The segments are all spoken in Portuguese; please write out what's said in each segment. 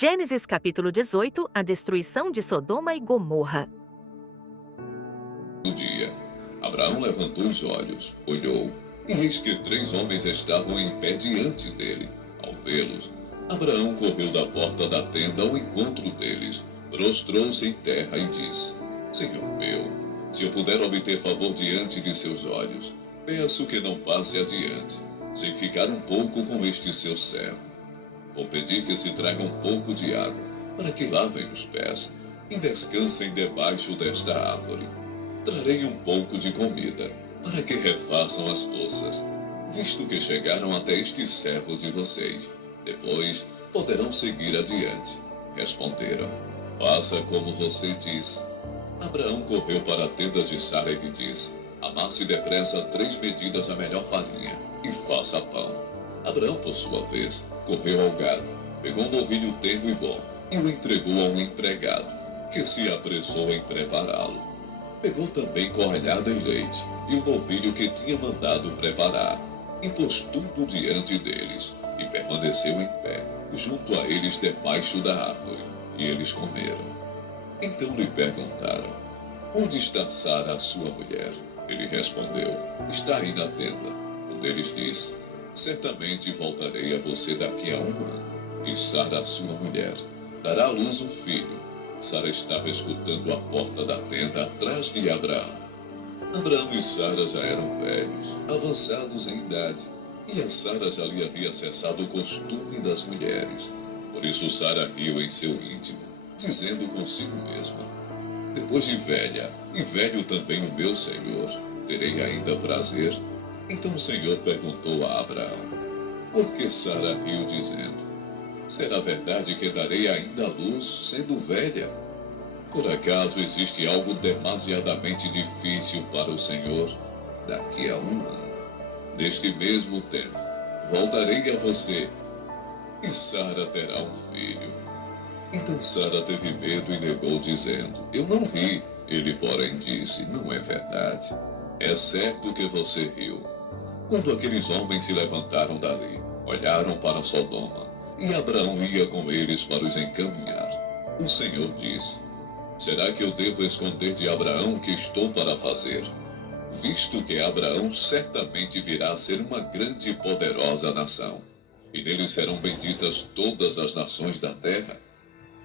Gênesis capítulo 18, a destruição de Sodoma e Gomorra. No dia, Abraão levantou os olhos, olhou, e eis que 3 homens estavam em pé diante dele. Ao vê-los, Abraão correu da porta da tenda ao encontro deles, prostrou-se em terra e disse: Senhor meu, se eu puder obter favor diante de seus olhos, peço que não passe adiante, sem ficar um pouco com este seu servo. Vou pedir que se traga um pouco de água, para que lavem os pés, e descansem debaixo desta árvore. Trarei um pouco de comida, para que refaçam as forças, visto que chegaram até este servo de vocês. Depois poderão seguir adiante. Responderam: Faça como você disse. Abraão correu para a tenda de Sara e lhe disse: Amasse depressa 3 medidas a melhor farinha, e faça pão. Abraão, por sua vez, correu ao gado, pegou um novilho tenro e bom, e o entregou a um empregado, que se apressou em prepará-lo. Pegou também coalhada e leite, e o novilho que tinha mandado preparar, e pôs tudo diante deles, e permaneceu em pé, junto a eles debaixo da árvore, e eles comeram. Então lhe perguntaram: Onde está Sara, a sua mulher? Ele respondeu: Está aí na tenda. Um deles disse: Certamente voltarei a você daqui a 1 ano, e Sara, a sua mulher, dará à luz um filho. Sara estava escutando à porta da tenda atrás de Abraão. Abraão e Sara já eram velhos, avançados em idade, e a Sara já lhe havia cessado o costume das mulheres. Por isso Sara riu em seu íntimo, dizendo consigo mesma: Depois de velha, e velho também o meu senhor, terei ainda prazer? Então o Senhor perguntou a Abraão: Por que Sara riu, dizendo: Será verdade que darei ainda à luz, sendo velha? Por acaso existe algo demasiadamente difícil para o Senhor? Daqui a 1 ano, neste mesmo tempo, voltarei a você, e Sara terá um filho. Então Sara teve medo e negou, dizendo: Eu não ri. Ele, porém, disse: Não é verdade. É certo que você riu. Quando aqueles homens se levantaram dali, olharam para Sodoma, e Abraão ia com eles para os encaminhar. O Senhor disse: Será que eu devo esconder de Abraão o que estou para fazer? Visto que Abraão certamente virá a ser uma grande e poderosa nação, e nele serão benditas todas as nações da terra.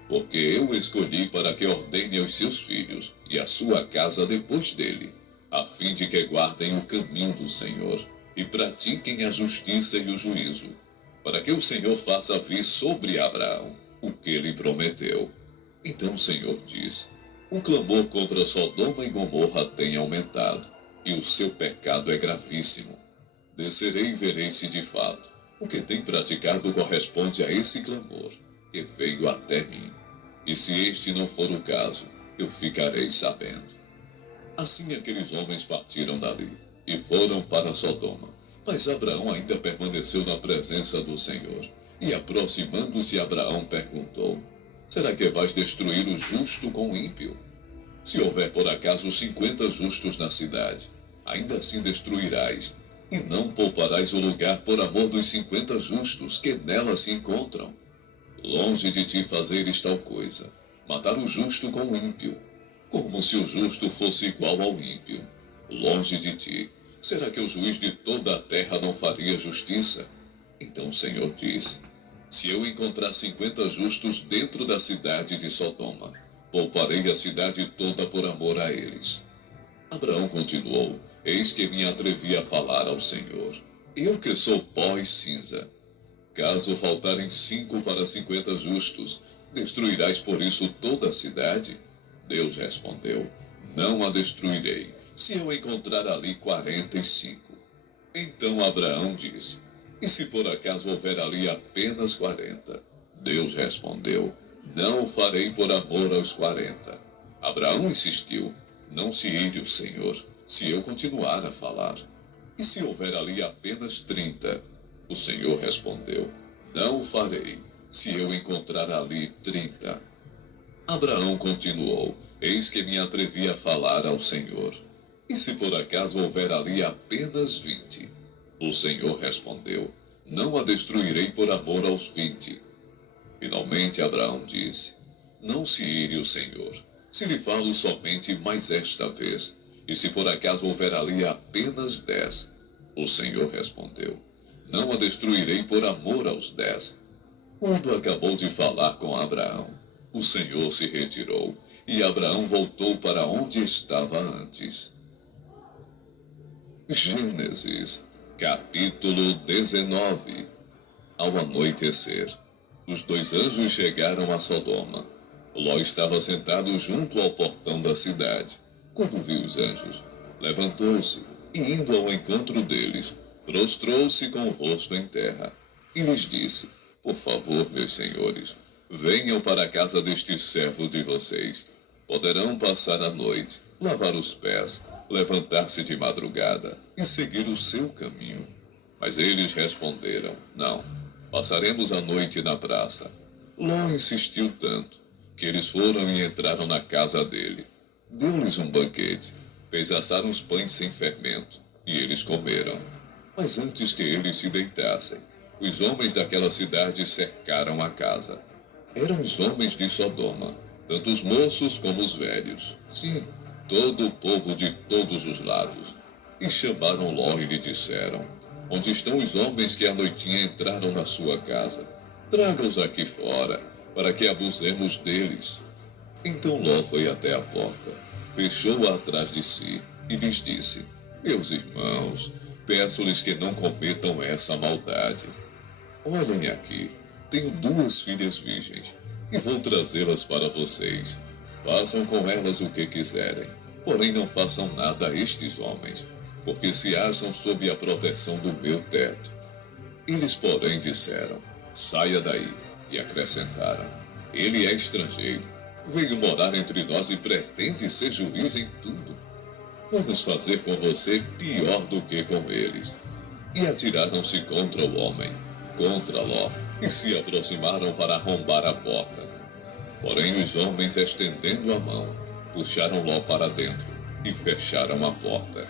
Porque eu o escolhi para que ordene aos seus filhos e à sua casa depois dele, a fim de que guardem o caminho do Senhor e pratiquem a justiça e o juízo, para que o Senhor faça vir sobre Abraão o que lhe prometeu. Então o Senhor disse: O clamor contra Sodoma e Gomorra tem aumentado, e o seu pecado é gravíssimo. Descerei e verei se de fato o que tem praticado corresponde a esse clamor que veio até mim. E se este não for o caso, eu ficarei sabendo. Assim aqueles homens partiram dali e foram para Sodoma. Mas Abraão ainda permaneceu na presença do Senhor. E aproximando-se, Abraão perguntou: Será que vais destruir o justo com o ímpio? Se houver por acaso 50 justos na cidade, ainda assim destruirás, e não pouparás o lugar por amor dos 50 justos que nela se encontram. Longe de ti fazeres tal coisa, matar o justo com o ímpio, como se o justo fosse igual ao ímpio. Longe de ti. Será que o juiz de toda a terra não faria justiça? Então o Senhor disse: Se eu encontrar 50 justos dentro da cidade de Sodoma, pouparei a cidade toda por amor a eles. Abraão continuou: Eis que me atrevi a falar ao Senhor, eu que sou pó e cinza. Caso faltarem 5 para 50 justos, destruirás por isso toda a cidade? Deus respondeu: Não a destruirei, se eu encontrar ali 45. Então Abraão disse: E se por acaso houver ali apenas 40? Deus respondeu: Não o farei por amor aos 40. Abraão insistiu: Não se ire o Senhor, se eu continuar a falar. E se houver ali apenas 30? O Senhor respondeu: Não o farei, se eu encontrar ali 30. Abraão continuou: Eis que me atrevi a falar ao Senhor. E se por acaso houver ali apenas 20? O Senhor respondeu: Não a destruirei por amor aos 20. Finalmente Abraão disse: Não se ire o Senhor, se lhe falo somente mais esta vez, e se por acaso houver ali apenas 10. O Senhor respondeu: Não a destruirei por amor aos 10. Quando acabou de falar com Abraão, o Senhor se retirou, e Abraão voltou para onde estava antes. Gênesis, capítulo 19. Ao anoitecer, os 2 anjos chegaram a Sodoma. Ló estava sentado junto ao portão da cidade. Quando viu os anjos, levantou-se e, indo ao encontro deles, prostrou-se com o rosto em terra e lhes disse: Por favor, meus senhores, venham para a casa deste servo de vocês. Poderão passar a noite, lavar os pés, levantar-se de madrugada e seguir o seu caminho. Mas eles responderam: Não, passaremos a noite na praça. Ló insistiu tanto que eles foram e entraram na casa dele. Deu-lhes um banquete, fez assar uns pães sem fermento, e eles comeram. Mas antes que eles se deitassem, os homens daquela cidade cercaram a casa. Eram os homens de Sodoma, tanto os moços como os velhos. Sim, todo o povo de todos os lados. E chamaram Ló e lhe disseram: Onde estão os homens que à noitinha entraram na sua casa? Traga-os aqui fora, para que abusemos deles. Então Ló foi até a porta, fechou-a atrás de si e lhes disse: Meus irmãos, peço-lhes que não cometam essa maldade. Olhem aqui, tenho 2 filhas virgens e vou trazê-las para vocês. Façam com elas o que quiserem, porém não façam nada a estes homens, porque se acham sob a proteção do meu teto. Eles, porém, disseram: Saia daí, e acrescentaram: Ele é estrangeiro, veio morar entre nós e pretende ser juiz em tudo. Vamos fazer com você pior do que com eles. E atiraram-se contra o homem, contra Ló, e se aproximaram para arrombar a porta. Porém os homens, estendendo a mão, puxaram Ló para dentro e fecharam a porta.